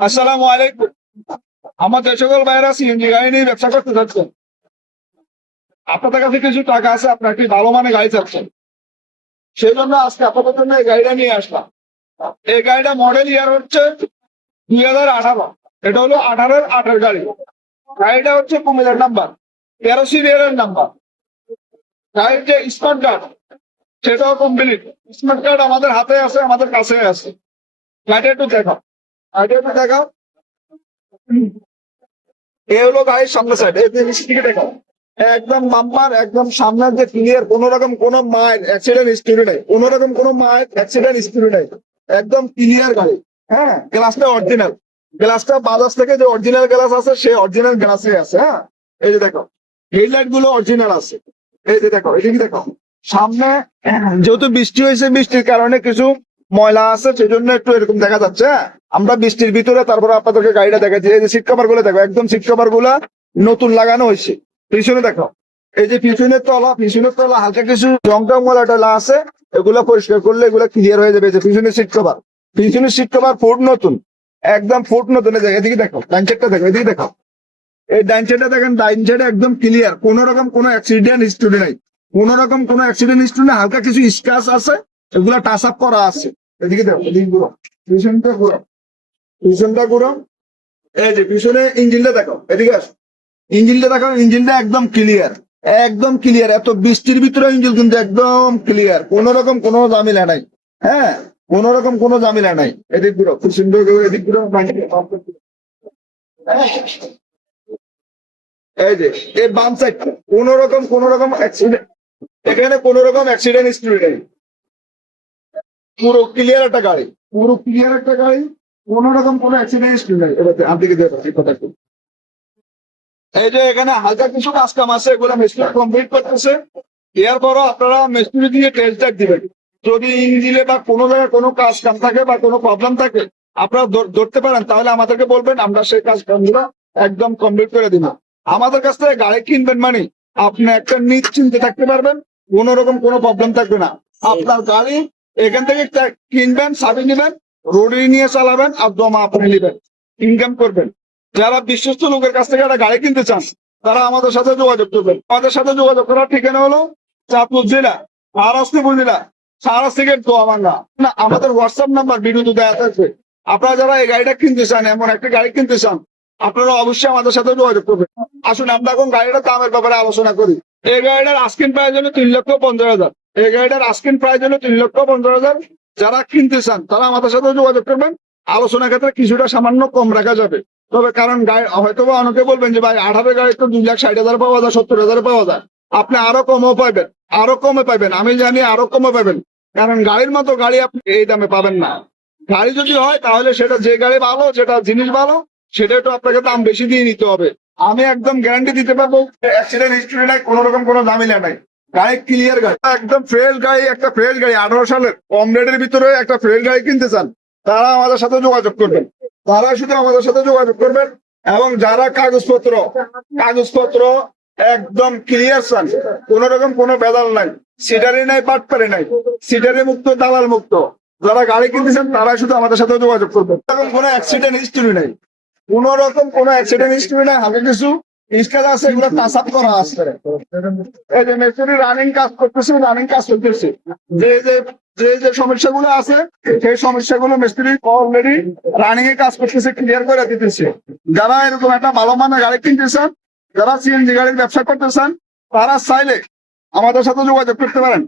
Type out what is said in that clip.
আসসালামু আলাইকুম। আমার যে সকল ভাইয়েরা সিএনজি গাড়ি নিয়ে ব্যবসা করতে চাচ্ছেন, আপনাদের কাছে কিছু টাকা আছে, আপনার একটি ভালো মানের গাড়ি চাচ্ছেন, সেই জন্য আজকে আপনাদের জন্য এই গাড়িটা নিয়ে আসলাম। এই গাড়িটা মডেল ইয়ার হচ্ছে 2018। এটা হলো 18-8 গাড়ি। গাড়িটা হচ্ছে কুমিল্লার নাম্বার, 13 সিরিয়ালের নাম্বার। গাড়ির যে স্মার্ট কার্ড সেটাও কমপ্লিট। স্মার্ট কার্ড আমাদের হাতে আছে, আমাদের কাছে আছে। গাড়িটা একটু দেখাও, গাড়িটা একটু দেখাও। এ হলো গাড়ির সামনে সাইড, এই দিকে দেখাও। একদম বাম্পার, একদম সামনের যে ক্লিয়ার, কোন রকম কোনো মায়ের অ্যাক্সিডেন্ট হিস্টরি নেই, কোন রকম কোনো মায়ের অ্যাক্সিডেন্ট হিস্টরি নেই, একদম ক্লিয়ার গাড়ি। হ্যাঁ, গ্লাসটা অরিজিনাল, গ্লাসটা বাজাজ থেকে যে অরিজিনাল গ্লাস আছে সেই অরিজিনাল গ্লাসে আছে। হ্যাঁ, এই যে দেখো, হেডলাইট গুলো অরিজিনাল আছে। এই যে দেখো, এদিকে দেখো, সামনে যেহেতু বৃষ্টি হয়েছে, বৃষ্টির কারণে কিছু ময়লা আছে, সেই জন্য একটু এরকম দেখা যাচ্ছে। হ্যাঁ, আমরা বৃষ্টির ভিতরে তারপরে আপনাদেরকে গাড়িটা দেখাচ্ছি। এই যে সিট কভার গুলো দেখো, একদম সিট কভার গুলা নতুন লাগানো হয়েছে। পিছনে দেখো, এই যে পিছনের তলা হালকা কিছু জংটা ময়লা টলা আছে, এগুলো পরিষ্কার করলে এগুলো ক্লিয়ার হয়ে যাবে। যে পিছনের সিট কভার ফুট নতুন, একদম ফুট নতুন। এদিকে দেখো, ডান সাইডটা দেখো, এদিকে দেখো, এই ডান সাইডটা দেখেন, ডান সাইডে একদম ক্লিয়ার, কোন রকম কোনো অ্যাক্সিডেন্ট হিস্টরি নাই, কোন রকম কোনো অ্যাক্সিডেন্ট হিস্টরি নেই। হালকা কিছু স্ক্র্যাচ আছে, এগুলা টাচ আপ করা আছে। এদিকে দেখো, এদিকে ঘুরো, পিছনটা ঘুরো। এই যে পিছনে ইঞ্জিনটা দেখো, এদিকে আসো, ইঞ্জিনটা দেখো, ইঞ্জিনটা একদম ক্লিয়ার, একদম ক্লিয়ার। এত বৃষ্টির ভিতরে ইঞ্জিন কিন্তু একদম ক্লিয়ার, কোন রকম কোনো ঝামেলা নাই। হ্যাঁ, কোন রকম কোনো ঝামেলা নাই। এদিক ঘুরো, খুব সুন্দর করে এদিক ঘুরো। এই যে এই বাম সাইড, কোন রকম অ্যাক্সিডেন্ট, এখানে কোন রকম অ্যাক্সিডেন্ট হিস্টরি নেই। পুরো ক্লিয়ার একটা গাড়ি, পুরো ক্লিয়ার একটা গাড়ি, কোন রকম কোনো অ্যাক্সিডেন্ট হিস্টরি নেই। এবার আপনি দেখো এই কথা। এই যে এখানে হালকা কিছু কাজ কাম আছে, এগুলো মিস্ত্রি কমপ্লিট করতেছে। এরপরও আপনারা মিস্ত্রি দিয়ে টেস্ট ড্রাইভ দিবেন। যদি ইঞ্জিনে বা কোনো জায়গায় কোনো কাজ কাম থাকে বা কোনো প্রবলেম থাকে, আপনারা ধরতে পারেন, তাহলে আমাদেরকে বলবেন, আমরা সেই কাজ কামগুলো একদম কমপ্লিট করে দিব। আমাদের কাছ থেকে গাড়ি কিনবেন মানে আপনি একটা নিশ্চিন্তে থাকতে পারবেন, কোন রকম কোনো প্রবলেম থাকবে না। আপনার গাড়ি এখান থেকে কিনবেন, চাবি নিবেন, রোডে নিয়ে চালাবেন, আর জমা আপনি নিবেন, ইনকাম করবেন। যারা বিশ্বস্ত লোকের কাছ থেকে একটা গাড়ি কিনতে চান, তারা আমাদের সাথে যোগাযোগ করবেন। আমাদের সাথে যোগাযোগ করার ঠিকানা হলো চাঁদপুর জেলা, শাহরাস্তি উপজেলা, শাহরাস্তি গেট দোয়াবাঙ্গা। না, আমাদের হোয়াটসঅ্যাপ নাম্বার ভিডিওতে দেওয়া থাকবে। আপনারা যারা এই গাড়িটা কিনতে চান, এমন একটা গাড়ি কিনতে চান, আপনারা অবশ্যই আমাদের সাথে যোগাযোগ করবেন। আসুন আমরা এখন গাড়িটার দামের ব্যাপারে আলোচনা করি। এই গাড়িটার আস্কিং প্রাইস হলো 3,50,000। এই গাড়িটার আস্কিং প্রাইস হলো 3,50,000। যারা কিনতে চান তারা আমাদের সাথে যোগাযোগ করবেন। আলোচনার ক্ষেত্রে কিছুটা সামান্য কম রাখা যাবে। তবে কারণ গাড়ি হয়তো বা অনেকে বলবেন যে ভাই 18 গাড়ি তো 2,60,000 পাওয়া যায়, 70,000 পাওয়া যায়, আপনি আরো কমও পাইবেন, আরো কমে পাইবেন। আমি জানি আরো কমে পাবেন, কারণ গাড়ির মতো গাড়ি আপনি এই দামে পাবেন না। গাড়ি যদি হয় তাহলে সেটা যে গাড়ি ভালো, যেটা জিনিস ভালো, সেটা একটু আপনাকে দাম বেশি দিয়ে নিতে হবে। আমি একদম গ্যারান্টি দিতে পারবো, অ্যাক্সিডেন্ট হিস্টরি নাই, কোন রকম কোনো ঝামেলা নাই। গাড়ি ক্লিয়ার গাড়ি, একদম ফ্রেশ গাড়ি, একটা ফ্রেশ গাড়ি। 18 সালের কম রেটের ভিতরে একটা ফ্রেশ গাড়ি কিনতে চান, তারা আমাদের সাথে যোগাযোগ করবেন, তারা শুধু আমাদের সাথে যোগাযোগ করবেন। এবং যারা কাগজপত্র একদম ক্লিয়ার চান, কোন রকম কোনো বেদাল নাই, সিটারি নাই, পাটপারি নাই, সিটারি মুক্ত, দালাল মুক্ত, যারা গাড়ি কিনতেছেন তারা শুধু আমাদের সাথে যোগাযোগ করবেন। এরকম কোনো অ্যাক্সিডেন্ট হিস্টরি নাই, কোন রকম কোনো অ্যাক্সিডেন্ট হিস্টরি নাই। হালকা কিছু স্ক্র্যাচ আছে, এগুলো টাচ আপ করা আছে। এই যে মিস্ত্রি রানিং কাজ করতেছে, যে যে যে যে সমস্যাগুলো আছে, সেই সমস্যাগুলো মিস্ত্রি অলরেডি রানিং এ কাজ করতেছে, ক্লিয়ার করে দিতেছে। যারা এরকম একটা ভালো মানের গাড়ি কিনতে চান, যারা সিএনজি গাড়ির ব্যবসা করতে চান, তারা চাইলে আমাদের সাথে যোগাযোগ করতে পারেন।